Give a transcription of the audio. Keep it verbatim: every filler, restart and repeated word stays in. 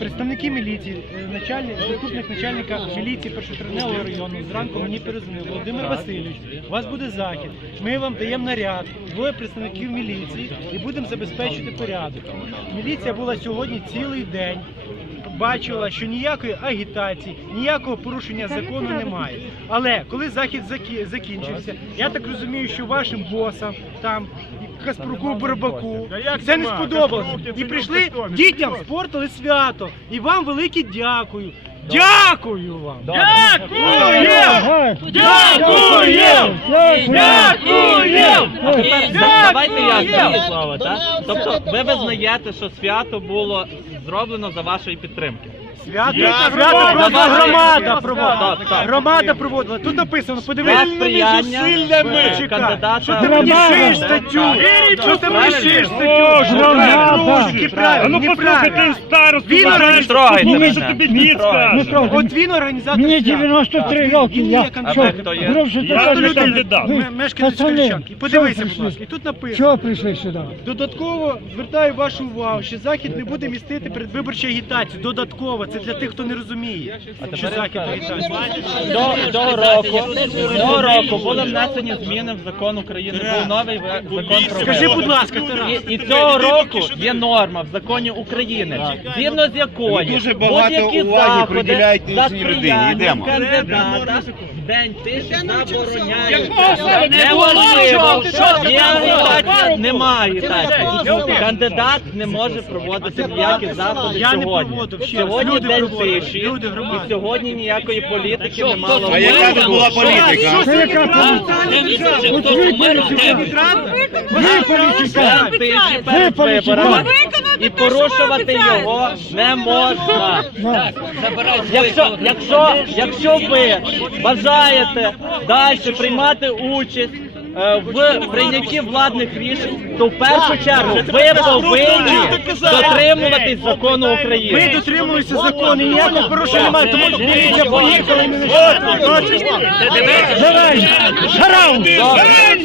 представники міліції, начальник, заступник начальника міліції першотравневого району зранку мені перезвонив: Володимир Васильович, у вас буде захід, ми вам даємо наряд, двоє представників міліції і будемо забезпечити порядок. Міліція була сьогодні цілий день, бачила, що ніякої агітації, ніякого порушення закону немає. Але коли захід закінчився, я так розумію, що вашим босам, там, Каспруку, Барабаку, це не сподобалося. І прийшли, дітям спортили свято. І вам велике дякую. Дякую вам! Дякую! Дякую! Дякую! Давайте я скажу слово, так? Тобто ви визнаєте, що свято було зроблено за вашої підтримки? Свято, свято просто громада проводила. Громада проводила. Тут написано, подивіться. Сприяння кандидата. Що ти мені шиєш статтю? Що ти мені шиєш статтю? Ну послухайте старосту, Він організатор, що тобі дітська. От він організатор. Мені дев'яносто три роки, я хто є? Я не кандидат. Мешканець Хрещанки. Подивися, будь ласка. І тут написано. Чого прийшли сюди? Додатково звертаю вашу увагу, що захід не буде містити передвиборчу агітацію. Додатково. Це для тих, хто не розуміє, що захід агітації. До, до року, до року були внесені зміни в закон України. Був новий закон про Скажи, будь ласка, І, і цього року є норма в законі України, згідно з якою дуже багато будь-які уваги заходи приділяють за іншій людині. сприяння Йдемо. кандидата в день тиші забороняються. Неможливо, є агітація, немає так. Кандидат не може проводити ніякі заходи Я не сьогодні. проводив, ще Сьогодні люди день проводили, тиші, люди громади. і сьогодні ніякої політики не мало. А яка це була політика? Це яка політика? От ви політика. Ви політика. День тиші перед виборами. І порушувати його не можна. Якщо, якщо, якщо ви бажаєте далі приймати участь е, в прийнятті владних рішень, то в першу чергу ви повинні дотримуватись закону Ми України. дотримуємося закону, і ніякого порушення немає, тому що поліція поїхала і не Давай, гарав!